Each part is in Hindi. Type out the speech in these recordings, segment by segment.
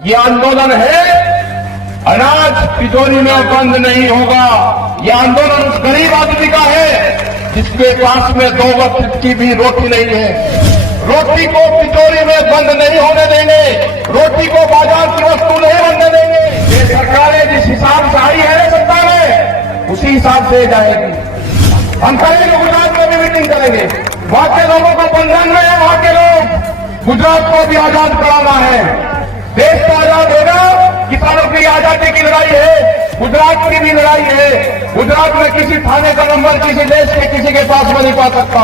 ये आंदोलन है, अनाज तिजोरी में बंद नहीं होगा। ये आंदोलन उस गरीब आदमी का है जिसके पास में 2 वक्त की भी रोटी नहीं है। रोटी को तिजोरी में बंद नहीं होने देंगे, रोटी को बाजार की वस्तु नहीं बनने देंगे। ये सरकारें जिस हिसाब से आई है सत्ता में, उसी हिसाब से जाएगी। हम करेंगे, गुजरात में भी मीटिंग करेंगे। वहां के लोगों को बंधन में है, वहां के लोग, गुजरात को भी आजाद कराना है। देश को आजाद होगा, किसानों की आजादी की लड़ाई है, गुजरात की भी लड़ाई है। गुजरात में किसी थाने का नंबर किसी देश के किसी के पास में नहीं पा सकता।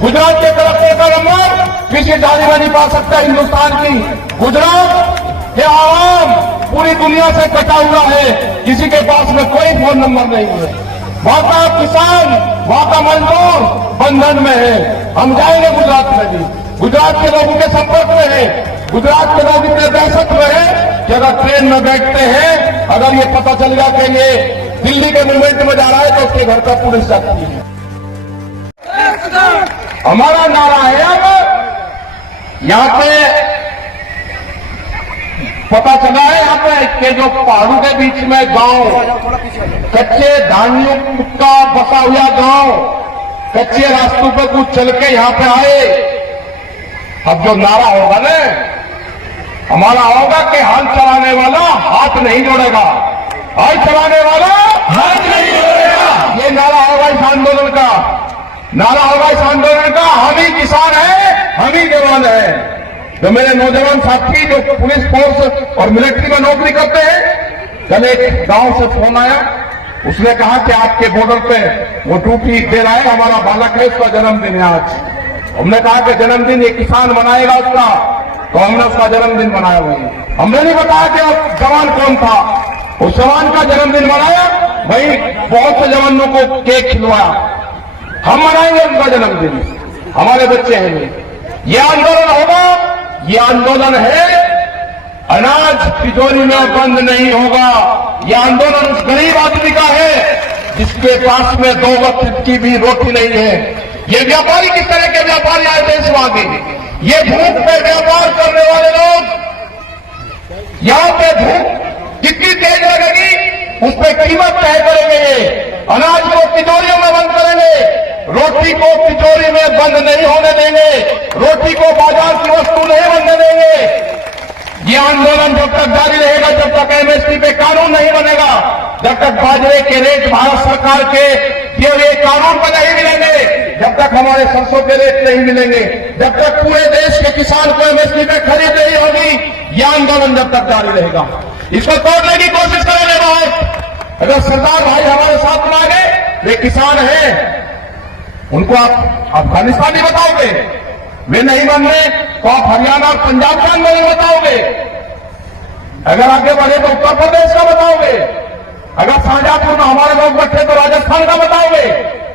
गुजरात के कलेक्टर का नंबर किसी थाने में नहीं पा सकता हिंदुस्तान की। गुजरात के आवाम पूरी दुनिया से कटा हुआ है, किसी के पास में कोई फोन नंबर नहीं है। वहां का किसान, वहां का मजदूर बंधन में है। हम जाएंगे गुजरात में भी, गुजरात के लोगों के संपर्क में है। गुजरात के लोग इतने दहशत में है कि अगर ट्रेन में बैठते हैं, अगर ये पता चलेगा कि ये दिल्ली के मूवमेंट में जा रहा है तो उसके घर पर पुलिस जाती है। हमारा नारा है, अब यहां पे पता चला है, यहाँ पे के जो पहाड़ों के बीच में गांव, कच्चे धानियों का बसा हुआ गांव, कच्चे रास्तों पे कुछ चल के यहाँ पे आए। अब जो नारा होगा ना हमारा होगा कि हाल चलाने वाला हाथ नहीं जोड़ेगा, हाल चलाने वाला हाथ नहीं जोड़ेगा। ये नारा होगा इस आंदोलन का, नारा होगा इस आंदोलन का। हम ही किसान हैं, हम ही जवान हैं। जो मेरे नौजवान साथी जो पुलिस फोर्स और मिलिट्री में नौकरी करते हैं, कल एक गांव से फोन आया, उसने कहा कि आपके बॉर्डर पे वो ड्यूटी दे रहा है, हमारा बालक है, उसका जन्मदिन है आज। हमने कहा कि जन्मदिन ये किसान मनाएगा उसका, तो हमने उसका जन्मदिन मनाया। वही हमने नहीं बताया कि जवान कौन था, उस जवान का जन्मदिन मनाया, वही बहुत से जवानों को केक खिलवाया। हम मनाएंगे उनका जन्मदिन, हमारे बच्चे हैं। ये आंदोलन होगा, ये आंदोलन है, अनाज तिजोरी में बंद नहीं होगा। ये आंदोलन उस गरीब आदमी का है जिसके पास में 2 वक्त की भी रोटी नहीं है। ये व्यापारी किस तरह के व्यापारी आए देश में आगे, ये धूप पे व्यापार करने वाले लोग, यहां पे धूप कितनी तेज लगेगी उस पर कीमत तय करेंगे। ये अनाज को तिजोरियों में बंद करेंगे, रोटी को तिजोरी में बंद नहीं होने देंगे, रोटी को बाजार की वस्तु नहीं बनने देंगे। ये आंदोलन जब तक जारी रहेगा, जब तक एमएसपी पे कानून नहीं बनेगा, जब तक बाजरे के रेट भारत सरकार के दिए हुए कानून पर नहीं मिलेंगे, जब तक हमारे सरसों के रेट नहीं मिलेंगे, जब तक पूरे देश के किसान को एमएसपी पे खरीद नहीं होगी, ये आंदोलन जब तक जारी रहेगा। इसको तोड़ने की कोशिश करेंगे बहुत। अगर सरदार भाई हमारे साथ में आ गए, वे किसान हैं, उनको आप अफगानिस्तान नहीं बताओगे, वे नहीं बन रहे तो आप हरियाणा और पंजाब का आंदोलन बताओगे। अगर आगे बढ़े तो उत्तर प्रदेश का बताओगे, अगर शाहजहांपुर में हमारे लोग बैठे तो राजस्थान का बताओगे।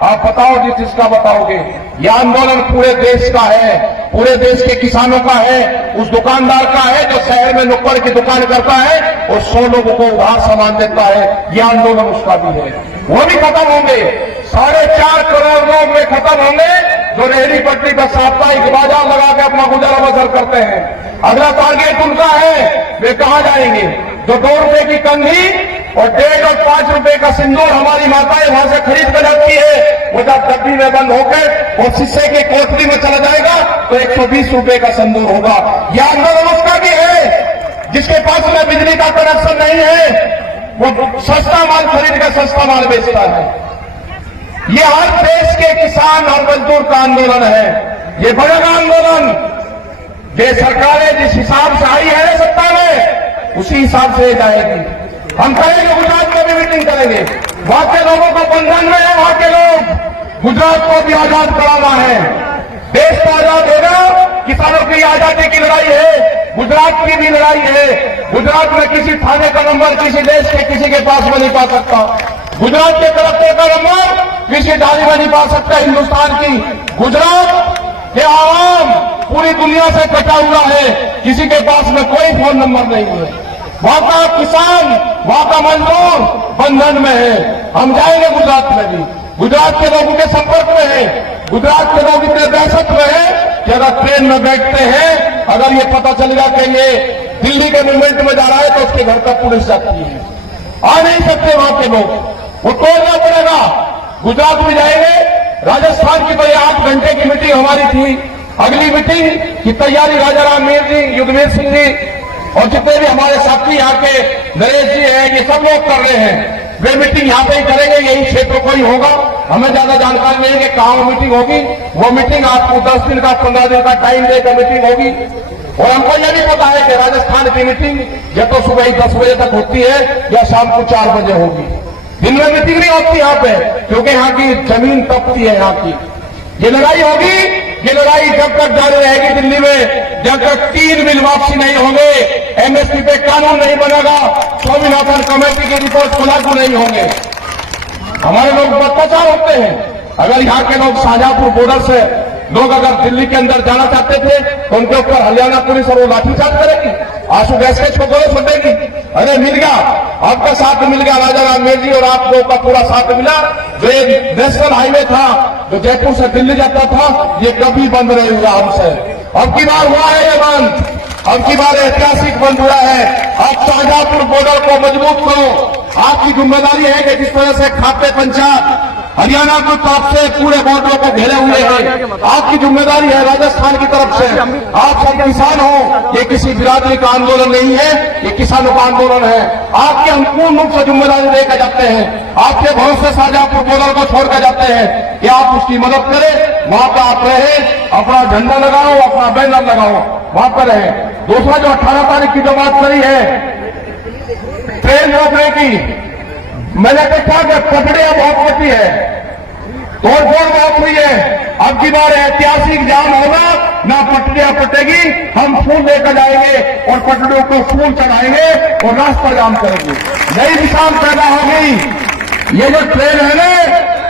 आप बताओ जिसका बताओगे। यह आंदोलन पूरे देश का है, पूरे देश के किसानों का है, उस दुकानदार का है जो शहर में नुक्कड़ की दुकान करता है और 100 लोगों को उधार सामान देता है। यह आंदोलन उसका भी है, वो भी खत्म होंगे। 4.5 करोड़ लोग वे खत्म होंगे जो रेहड़ी पटरी का साप्ताहिक बाजार लगा के अपना गुजारा बसर करते हैं। अगला टारगेट उनका है, वे कहां जाएंगे? जो 2 रुपए की कंघी और 1.5 और 5 रुपए का सिंदूर हमारी माताएं वहां से खरीद कर जाती है, वो जब डब्बी में बंद होकर और शीशे की कोठरी में चला जाएगा तो 120 रुपए का सिंदूर होगा। यह आंदोलन उसका भी है जिसके पास में बिजली का कनेक्शन नहीं है, वो सस्ता माल खरीद कर सस्ता माल बेचता है। ये हर देश के किसान और मजदूर का आंदोलन है। ये बढ़ेगा आंदोलन। ये सरकारें जिस हिसाब से आई है सत्ता में, उसी हिसाब से जाएगी। हम करेंगे, गुजरात में भी मीटिंग करेंगे। वहां के लोगों को बंधन में है, वहां के लोग, गुजरात को भी आजाद कराना है। देश को आजाद होगा, किसानों की आजादी की लड़ाई है, गुजरात की भी लड़ाई है। गुजरात में किसी थाने का नंबर किसी देश के किसी के पास में नहीं पा सकता। गुजरात के कलेक्टर का नंबर किसी थाने में नहीं पा सकता हिंदुस्तान की। गुजरात के आवाम पूरी दुनिया से कटा हुआ है, किसी के पास में कोई फोन नंबर नहीं है। वहां का किसान, वहां का मजदूर बंधन में है। हम जाएंगे गुजरात में भी, गुजरात के लोगों के संपर्क में है। गुजरात के लोग इतने दहशत में है कि अगर ट्रेन में बैठते हैं, अगर ये पता चलेगा कि ये दिल्ली के मूवमेंट में जा रहा है तो उसके घर तक पुलिस जाती है। आ नहीं सकते वहां के लोग, वो तोड़ना पड़ेगा। गुजरात में जाएंगे, राजस्थान की तो ये 8 घंटे की मीटिंग हमारी थी। अगली मीटिंग की तैयारी राजा राम मीर जी, युद्धवीर सिंह जी और जितने भी हमारे साथी यहाँ के नरेश जी हैं, ये सब लोग कर रहे हैं। वे मीटिंग यहाँ पे ही करेंगे, यही क्षेत्र को ही होगा। हमें ज्यादा जानकारी नहीं है कि कहाँ वो मीटिंग होगी। वो मीटिंग आपको 10 दिन का 15 दिन का टाइम देकर मीटिंग होगी। और हमको यह भी पता है कि राजस्थान की मीटिंग या तो सुबह ही 10 बजे तक होती है या शाम को 4 बजे होगी। दिन में मीटिंग नहीं होती यहाँ पे, क्योंकि यहाँ की जमीन तपती है। यहाँ की ये लड़ाई होगी, ये लड़ाई जब तक जारी रहेगी दिल्ली में, जब तक 3 बिल वापसी नहीं होंगे, एमएसपी पे कानून नहीं बनेगा, स्वामीनाथन कमेटी की रिपोर्ट को लागू नहीं होंगे। हमारे लोग अत्याचार होते हैं। अगर यहाँ के लोग शाहजहांपुर बॉर्डर से लोग अगर दिल्ली के अंदर जाना चाहते थे तो उनके ऊपर हरियाणा पुलिस और वो लाठीचार्ज करेगी, आंसू गैस के छोकरे छोड़ेगी। अरे मिल गया, आपका साथ मिल गया, राजा राम मीर जी और आप लोग का पूरा साथ मिला। जो नेशनल हाईवे था जो जयपुर से दिल्ली जाता था, ये कभी बंद नहीं हुआ हमसे। अब की बार हुआ है ये बंद, अब की बार ऐतिहासिक बंद हुआ है। आप शाहजहांपुर बॉर्डर को मजबूत करो। आपकी जिम्मेदारी है कि जिस तरह से खाते पंचायत हरियाणा की तरफ से पूरे बॉर्डर को घेरे हुए हैं, आपकी जिम्मेदारी है राजस्थान की तरफ से। आप सब किसान हो, ये किसी बिरादरी का आंदोलन नहीं है, ये किसानों का आंदोलन है। आपके हम पूर्ण रूप से जिम्मेदारी लेकर जाते हैं। आपके भरोसे शाहजहांपुर बॉर्डर को छोड़कर जाते हैं कि आप उसकी मदद करें। वहां पर आप रहे, अपना झंडा लगाओ, अपना बैनर लगाओ, वहां पर रहे। दूसरा जो 18 तारीख की जो बात करी है ट्रेन रोकने की, मैंने देखा कि पटड़ियां बहुत होती है, तोड़फोड़ बहुत हुई है। अब की बार ऐतिहासिक जाम होगा, ना पटड़ियां पटेगी, हम फूल लेकर जाएंगे और पटड़ियों को फूल चढ़ाएंगे और रास्ता जाम करेंगे। नई मिसाल पैदा हो गई। ये जो ट्रेन है ना,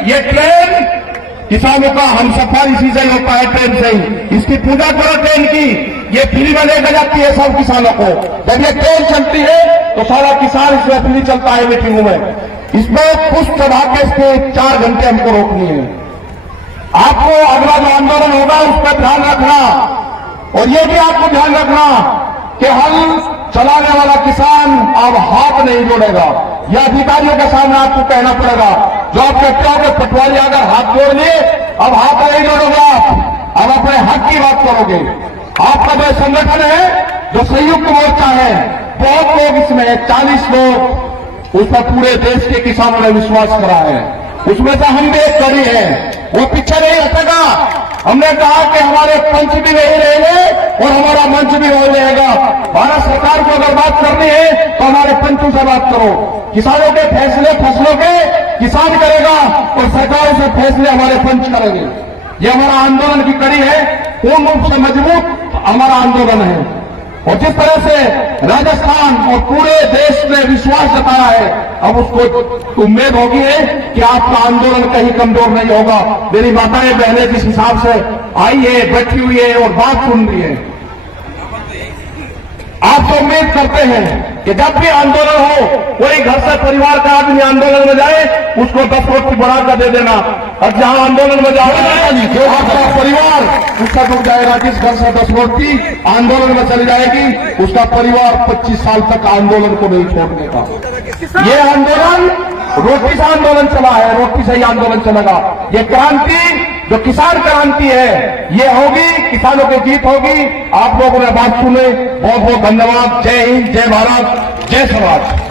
ये ट्रेन किसानों का हमसफर इसी से होता है, ट्रेन से ही। इसकी पूजा करो ट्रेन की, ये फ्री में लेकर जाती है सब किसानों को। जब ये ट्रेन चलती है तो सारा किसान इसमें फ्री चलता है मीटिंगों में। इसमें कुछ चढ़ा के इसको 4 घंटे हमको रोकनी है। आपको अगला जो आंदोलन होगा उस पर ध्यान रखना, और ये भी आपको ध्यान रखना कि हल चलाने वाला किसान अब हाथ नहीं जोड़ेगा। यह अधिकारियों के सामने आपको कहना पड़ेगा। जो आप कहते हो कि पटवारी अगर हाथ जोड़ लिए, अब हाथ नहीं जोड़ोगे आप, अब अपने हक की बात करोगे। आपका जो संगठन है, जो संयुक्त मोर्चा है, बहुत लोग इसमें 40 लोग, उस पर पूरे देश के किसानों ने विश्वास करा है। उसमें से हम भी एक कड़ी है, वो पीछे नहीं हटेगा। हमने कहा कि हमारे पंच भी नहीं रहेंगे और हमारा मंच भी नहीं रहेगा। भारत सरकार को अगर बात करनी है तो हमारे पंचों से बात करो। किसानों के फैसले फसलों के किसान करेगा और सरकार से फैसले हमारे पंच करेंगे। ये हमारा आंदोलन की कड़ी है, पूर्ण रूप से मजबूत हमारा आंदोलन है। और जिस तरह से राजस्थान और पूरे देश ने विश्वास जताया है, अब उसको उम्मीद होगी है कि आपका आंदोलन कहीं कमजोर नहीं होगा। मेरी माताएं बहनें जिस हिसाब से आई है, बैठी हुई है और बात सुन रही है, आप तो उम्मीद करते हैं कि जब भी आंदोलन हो, कोई घर से परिवार का आदमी आंदोलन में जाए, उसको 10 रोटी बढ़ाकर दे देना। और जहां आंदोलन में जाएगा जो आपका परिवार, उसका डूब जाएगा। जिस घर से 10 रोटी आंदोलन में चली जाएगी, उसका परिवार 25 साल तक आंदोलन को नहीं छोड़ने का। ये आंदोलन रोटी से आंदोलन चला है, रोटी से ही आंदोलन चलेगा। ये क्रांति जो किसान क्रांति है, ये होगी, किसानों की जीत होगी। आप लोगों ने बात सुने, बहुत बहुत धन्यवाद। जय हिंद, जय भारत, जय समाज।